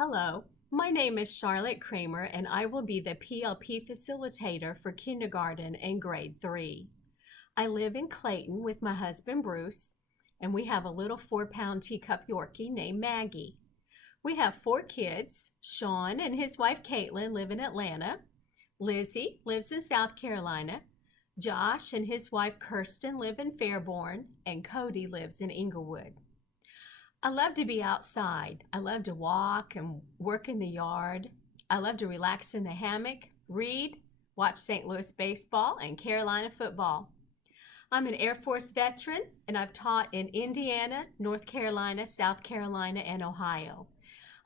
Hello, my name is Charlotte Kramer, and I will be the PLP facilitator for kindergarten and grade 3. I live in Clayton with my husband Bruce, and we have a little 4-pound teacup Yorkie named Maggie. We have 4 kids. Sean and his wife Caitlin live in Atlanta. Lizzie lives in South Carolina. Josh and his wife Kirsten live in Fairborn, and Cody lives in Inglewood. I love to be outside. I love to walk and work in the yard. I love to relax in the hammock, read, watch St. Louis baseball and Carolina football. I'm an Air Force veteran, and I've taught in Indiana, North Carolina, South Carolina, and Ohio.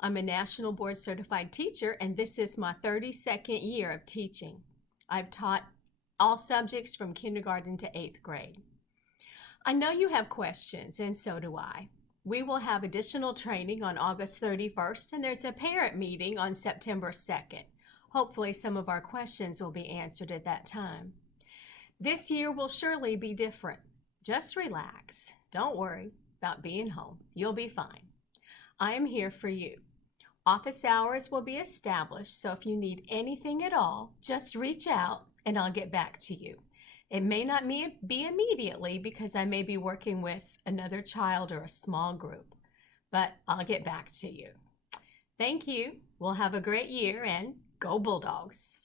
I'm a National Board Certified teacher, and this is my 32nd year of teaching. I've taught all subjects from kindergarten to 8th grade. I know you have questions, and so do I. We will have additional training on August 31st, and there's a parent meeting on September 2nd. Hopefully some of our questions will be answered at that time. This year will surely be different. Just relax. Don't worry about being home. You'll be fine. I am here for you. Office hours will be established, so if you need anything at all, just reach out and I'll get back to you. It may not be immediately because I may be working with another child or a small group, but I'll get back to you. Thank you. We'll have a great year and go Bulldogs.